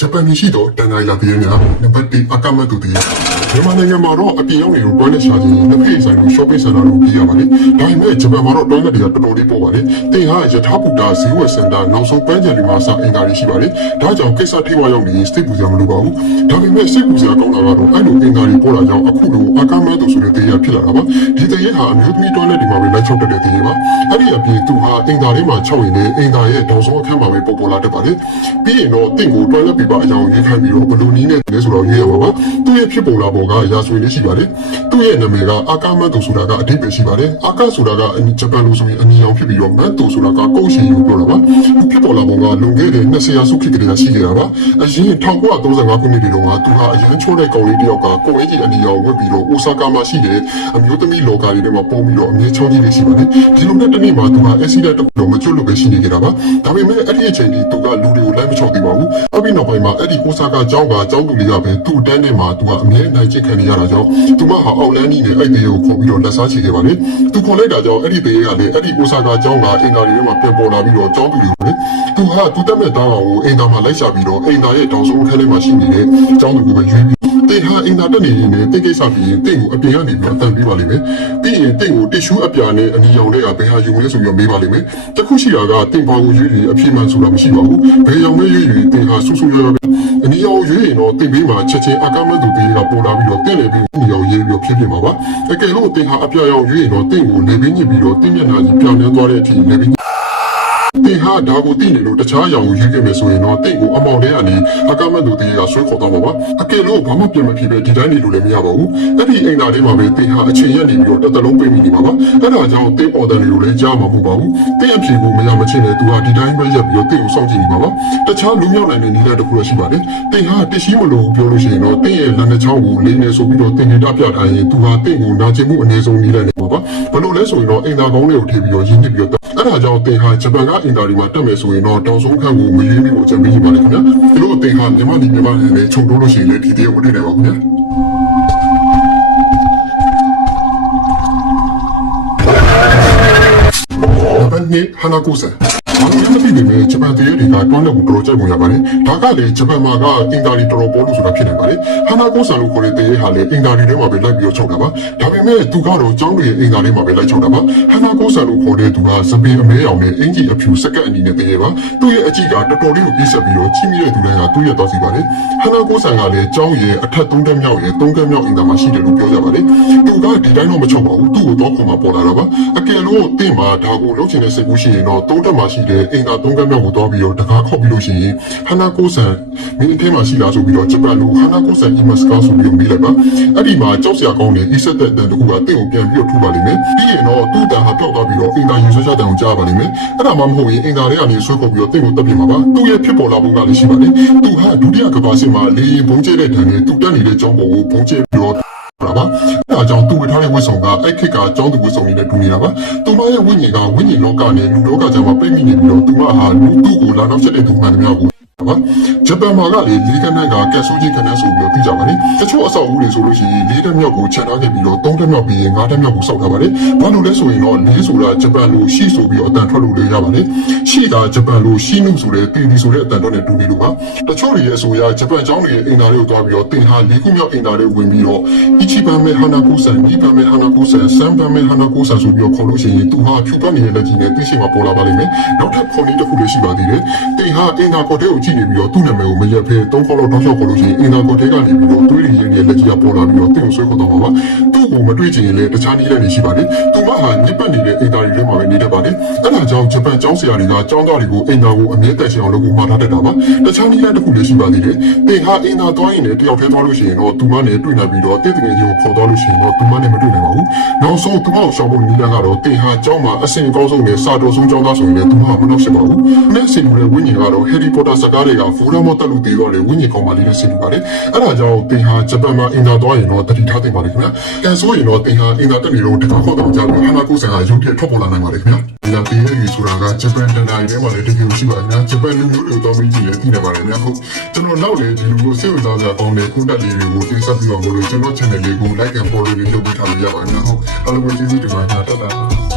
ဂျပန်ပြည်ရှိတော့တန်တာရပြည်များနံပါတ်1အကမတ်တူတည်းမြန်မာနိုင်ငံမှာတော့အပြင်ရောက်နေလို့တွန်းလက်ရှာခြင်းတစ်ဖေးဆိုင်လို့ shopping center လို့ပြရပါတယ်ဒါပေမဲ့ဂျပန်မှာတော့တွန်းလက်တွေကတော်တော်လေးပေါ်ပါတယ်တင်ဟာယထာဘူတာဇီဝစင်တာနောက်ဆုံးပန်းချန်တွေမှာစအင်တာတွေရှိပါတယ်ဒါကြောင့်ကိစ္စထိဝရောက်နေရင်စိတ်ပူစရာမလိုပါဘူးဒါပေမဲ့စိတ်ပူစရာကောင်းတာကတော့အဲ့လိုအင်တာတွေပေါ်လာကြောင်းအခုလိုအကမတ်တူဆိုတဲ့တရားဖြစ်လာတာပါဒီတရားဟာအမျိုးသမီးတွန်းလက်တွေမှာပဲလိုက်ချောက်တတ်တဲ့တရားပါအဲ့ဒီအပြင်သူဟာအင်တာတွေမှာချောက်ရင်လည်းအင်တာရဲ့တောင်ဆုံးအခန်းမှာပဲပေါ်ပေါ်လာတတ်ပါတယ်ပြီးရင်တော့တင့်ကိုတွန်းလက်ပြပါအကြောင်းရေးခိုင်းပြီးတော့ဘယ်လိုနည်းနဲ့လဲဆိုတော့ရေးရမှာပါသူ့ရဲ့ဖြစ်ပေါ်လာပုံကရာဇဝင်လေးရှိပါတယ်သူ့ရဲ့နာမည်ကအာကာမတ်တူဆိုတာကအဓိပ္ပာယ်ရှိပါတယ်အာကာဆိုတာကဂျပန်လိုဆိုရင်အနီရောင်ဖြစ်ပြီးတော့မတ်တူဆိုတာကကုန်းရှင်ယူပြောတာပါသူဖြစ်ပေါ်လာပုံကလွန်ခဲ့တဲ့20ရာစုခေတ်ကတည်းကရှိခဲ့တာပါအရင်1935ခုနှစ်တွေတုန်းကသူဟာအရန်ချိုးတဲ့ကောင်လေးတစ်ယောက်ကကိုယ်ရေးကြီးအနီရောင်ဝတ်ပြီးတော့အိုဆာကာမှာရှိတဲ့အမျိုးသမီးလော်ကာတွေထဲမှာပုံပြီးတော့အမြဲချောင်းကြီးလေးရှိပါတယ်ဒီလိုနဲ့တနေ့မှာသူဟာအက်ဆီဒန့်တစ်ခုတော့မကျွတ်လို့ပဲရှိနေကြတာပါဒါပေမဲ့အဲ့ဒီအချိန်ကြီးသူကလူတွေကိုလိုက်မချောက်သေးပါဘူးအပြီးနောက်ပိုင်းမှာအဲ့ဒီအိုဆာကာကျောင်းကကျောင်းသူလေးကပဲသူ့တန်းထဲမှာသူကအမြဲနိုင်ချစ်ခံနေရတာကြောင့်သူမဟာအောက်လန်းကြီးနဲ့အဲ့ဒီကိုခေါ်ပြီးတော့လက်စားချေခဲ့ပါလေသူခေါ်လိုက်တာကြောင့်အဲ့ဒီတေးကလည်းအဲ့ဒီအိုဆာကာကျောင်းကအင်္ဂါတွေထဲမှာပြန်ပေါ်လာပြီးတော့ကျောင်းသူတွေကိုလေသူဟာသူတက်မဲ့သားအောင်ကိုအင်္ဂါမှာလိုက်ရှာပြီးတော့အင်္ဂါရဲ့တောင်ဆုံးခန်းထဲမှာရှိနေတဲ့ကျောင်းသူကိုပဲရွေးပြီး တင်ဟာအင်တာတက်နေရင်တင့်ကိစ္စပြီးရင်တင့်ကိုအပြင်ကနေပြီးအတန်ပေးပါလိမ့်မယ်။ပြီးရင်တင့်ကိုတစ်ရှူးအပြာနဲ့အနီရောင်တွေကဘယ်ဟာယူမလဲဆိုပြီးမေးပါလိမ့်မယ်။တခုရှိတာကတင့်ဘာကိုရွေးရင်အပြည့်မှန်ဆိုတာမရှိပါဘူး။ဘယ်ရောင်မဲရွေးရင်တင်ဟာဆူဆူရွရွပဲ။အနီရောင်ရွေးရင်တော့တင့်ဘေးမှာချက်ချင်းအကမတ်သူတွေကပေါ်လာပြီးတော့တင့်လည်းပြီးအနီရောင်ရေးပြီးတော့ဖြစ်ဖြစ်မှာပါ။အကယ်လို့တင်ဟာအပြာရောင်ရွေးရင်တော့တင့်ကိုလေပင်းညစ်ပြီးတော့တင့်မျက်နှာကြီးပြောင်းလဲသွားတဲ့အထိလေပင်း တင်ဟာဒါကိုသိနေလို့တခြားအရောင်ကိုရွေးခဲ့မယ်ဆိုရင်တော့တင့်ကိုအမောင်ထဲကနေအကမတ်သူတွေကဆွဲခေါ်သွားမှာပါအကယ်လို့ဘာမှပြင်မဖြစ်ပဲဒီတိုင်းနေလို့လည်းမရပါဘူးအဲ့ဒီအိမ်သာထဲမှာပဲတင်ဟာအချိန်ရက်နေပြီးတော့တစ်သလုံးပြင်မိနေမှာပါအဲ့ဒါကြောင့်တင်းပေါ်တယ်လို့လည်းကြားမှာမဟုတ်ပါဘူးတင်းအဖြေကိုမရမချင်းနဲ့သူဟာဒီတိုင်းပဲရက်ပြီးတော့တင်းကိုစောင့်ကြည့်နေမှာပါတခြားလူမျိုးနိုင်တဲ့နည်းလမ်းတစ်ခုတော့ရှိပါတယ်တင်ဟာတရှိမလို့ပြောလို့ရှိရင်တော့တင်းရဲ့လက်နှချောင်းကိုလေးနေဆိုပြီးတော့တင်နေတာပြထားရင်သူဟာတင်းကိုနာကျင်မှုအနည်းဆုံးနည်းလမ်းနေမှာပါဘယ်လိုလဲဆိုရင်တော့အိမ်သာကောင်းလေးကိုထည့်ပြီးတော့ရင်းနှီးပြီးတော့အဲ့ ဒါကြောင့်တင်ဟာဂျပန်ကအင်တာဒီမှာတက်မယ်ဆိုရင်တော့တောင်ဆုံးခန့်ကိုမရင်းပြီးကိုအကြံပေးပါလိမ့်ခင်ဗျာဒီလိုတင်ဟာမြန်မာပြည်မြန်မာပြည်နဲ့ခြုံတိုးလို့ရှိရင်လည်းဒီတည်းကိုမတွေ့နိုင်ပါဘူးခင်ဗျာနံပါတ်2ဟာနာကိုဆ န်ဘာလို့လဲမသိပေမဲ့ဂျပန်တရေတွေကတွန်းလက်ကိုတော်တော်ကြိုက်ပုံရပါတယ်ဒါကလည်းဂျပန်မှာကအင်တာလီတော်တော်ပေါ်လို့ဆိုတာဖြစ်နိုင်ပါတယ်ဟာနာကိုဆန်လို့ခေါ်တဲ့တရေဟာလည်းအင်တာလီထဲမှာပဲလိုက်ပြီးတော့ချုပ်တာပါဒါပေမဲ့သူကတော့ကျောင်းတွေရဲ့အင်တာလီမှာပဲလိုက်ချုပ်တာပါဟာနာကိုဆန်လို့ခေါ်တဲ့သူကစပင်အမဲရောင်နဲ့အင်ဂျီအဖြူစက္ကန့်အနေနဲ့တရေပါသူ့ရဲ့အကြည့်ကတော်တော်လေးကိုပြည့်စက်ပြီးတော့ချိမိတဲ့သူတိုင်းကသူ့ရဲ့တော့စီပါတယ်ဟာနာကိုဆန်ကလည်းကျောင်းရဲ့အထက်သုံးတက်မြောက်ရဲ့သုံးကက်မြောက်အင်တာမှာရှိတယ်လို့ပြောကြပါတယ်သူကဒီတိုင်းတော့မချုပ်ပါဘူးသူ့ကိုတော့ခေါ်မှာပေါ်လာတာပါအကယ်လို့တင့်မှာဒါကိုလုပ်ချင်တဲ့စိတ်ကူးရှိရင်တော့သုံးတက်မှာရှိတဲ့အင်တာသုံးကက်မြောက်ကိုတော့ပြီးတော့တကားခောက်ပြီးလို့ရှိရင်ဟာနာကိုဆန်မင်းအထဲမှာရှိလားဆိုပြီးတော့ဂျပန်လိုဟာနာကိုဆန်အီမတ်စကားဆိုပြီးတော့မေးလိုက်ပါအဲ့ဒီမှာကြောက်စရာကောင်းတဲ့အီဆက်တဲ့အတန်တခုကတင့်ကိုပြန်ပြီးတော့ထူပါလိမ့်မယ်ပြီးရင်တော့သူ့တန်ဟာပျောက်သွားပြီးတော့အင်တာယူဆွဲချတဲ့အောင်ကြားပါလိမ့်မယ်အဲ့ဒါမှမဟုတ်ရင်အင်တာတွေကနေဆွဲခေါ်ပြီးတော့တင့်ကိုတက်ပြမှာပါသူ့ရဲ့ဖြစ်ပေါ်လာပုံကလည်းရှိပါလိမ့်သူဟာဒုတိယကမ္ဘာစစ်မှာလေရင်ဘုံကျဲတဲ့တန်နဲ့သူတက်နေတဲ့ကြောင်းပေါ်ကိုဘုံကျဲပြီးတော့ပါပါအဲအကြောင်းသူဝ တ်ထားတဲ့ဝတ်ဆောင်ကအဲ့ခက်ကကျောင်းသူဝတ်ဆောင်နေနဲ့တူနေတာပါသူမရဲ့ဝိညာဉ်ကဝိညာဉ်လောကနဲ့လူလောကကြားမှာပြိမိနေပြီးတော့သူမဟာလူသူ့ကိုလာနောက်ချက်တဲ့သူမှန်တယ်များကို ပါဂျပန်မှာကလေလေးကနန်းကကက်ဆိုချင်းခနန်းဆိုပြီးတော့သိကြပါလေတချို့အဆောက်အဦတွေဆိုလို့ရှိရင်လေးတက်မြောက်ကိုခြံထားခဲ့ပြီးတော့သုံးတက်မြောက်ပြီးရင်ငါးတက်မြောက်ကိုစောက်ထားပါလေဘာလို့လဲဆိုရင်တော့လေးဆိုတာဂျပန်လိုရှိဆိုပြီးတော့အတန်ထွက်လို့လည်းရပါလေရှိကဂျပန်လိုရှိနုဆိုတဲ့တီတီဆိုတဲ့အတန်တော့နဲ့တူနေလို့ပါတချို့တွေရဲ့အဆိုအရဂျပန်ကျောင်းတွေရဲ့အင်တာတွေကိုတွားပြီးတော့တင်ဟာလေးခုမြောက်အင်တာတွေဝင်ပြီးတော့အီချီဘန်မဲဟာနာကူဆန်ဒီဘန်မဲဟာနာကူဆန်ဆမ်ဘန်မဲဟာနာကူဆန်ဆိုပြီးတော့ခေါ်လို့ရှိရင်သူဟာဖြူပတ်နေတဲ့လက်ကြီးနဲ့သိရှိမှာပေါ်လာပါလိမ့်မယ်နောက်ထပ်ခေါ်နေတစ်ခုလေးရှိပါသေးတယ်တင်ဟာအင်တာကော်တဲကိုကြည့်နေပြီးတော့သူ့နာမည်ကိုမရက်ဖဲသုံးခေါက်လောက်တောက်လျှောက်ခေါ်လို့ရှိရင်အင်တာကော်တဲကနေပြီးတော့တွေးရည်ရည်နဲ့လက်ကြီးကပေါ်လာပြီးတော့တင်ကိုဆွဲခေါ်တော့မှာပါသူ့ကိုမတွေ့ချင်ရင်လည်းတခြားနည်းလမ်းတွေရှိပါတယ်သူမဟာညစ်ပတ်နေတဲ့အင်တာတွေထဲမှာပဲနေတတ်ပါတယ်အဲ့ဒါကြောင့်ဂျပန်ကျောင်းဆရာတွေကကျောင်းသားတွေကိုအင်တာကိုအမြဲတမ်းရှင်းအောင်လုပ်ဖို့မှာထားတတ်တာပါတခြားနည်းလမ်းတစ်ခုလည်းရှိပါသေးတယ်တင်ဟာအင်တာသွားရင်လည်းတယောက်တည်းသွားလို့ရှိရင်တော့သူမနဲ့တွေ့နိုင်ပြီးတော့တည်တကယ်ကြီးကိုခေါ်သွားလို့ရှိရင်တော့သူမနဲ့မတွေ့နိုင်ပါဘူး နောက်ဆုံးသူမကိုရှောင်ဖို့နည်းလမ်းကတော့တင်ဟာကျောင်းမှာအဆင့်အကောင်းဆုံးနဲ့စာတော်ဆုံးကျောင်းသားဆိုရင်လည်းသူမကမနှောက်ရှက်ပါဘူး။နဲ့ဆင်လူတဲ့ဝိညာဉ်ကတော့ Harry Potter စကားတွေကဗူရာမောတက်လို့တည်တော့လေဝိညာဉ်ကောင်မလေးနဲ့ဆင်လူပါတယ်။အဲ့ဒါကြောင့်တင်ဟာဂျပန်မှာအင်တာသွားရင်တော့တတိထားသိပါလိမ့်ခင်ဗျာ။ကန်ဆိုရင်တော့တင်ဟာအင်တာတက်နေတော့တခါခေါက်တော့ကြပြီးဟာနာကိုဆန်ဟာရုပ်ထက်ထွက်ပေါ်လာနိုင်ပါလိမ့်ခင်ဗျာ။ ဒီလာပေးရည်ဆိုတာကဂျပန်တန်တိုင်းထဲမှာလည်းတကယ်ရှိပါခင်ဗျာ။ဂျပန်လူမျိုးတွေတော့မင်းကြီးလည်းသိနေပါတယ်ခင်ဗျာ။ဟုတ်ကျွန်တော်နောက်လေဒီလိုကိုစိတ်ဝင်စားစရာကောင်းတဲ့ခုတက်လေးတွေကိုတင်ဆက်ပြီးတော့လို့ကျွန်တော် channel လေးကို like and follow လေးလုပ်ပေးထားလို့ရပါတယ်ခင်ဗျာ။ဟုတ်အားလုံးကိုကျေးဇူးတင်ပါတယ်တတ်တာ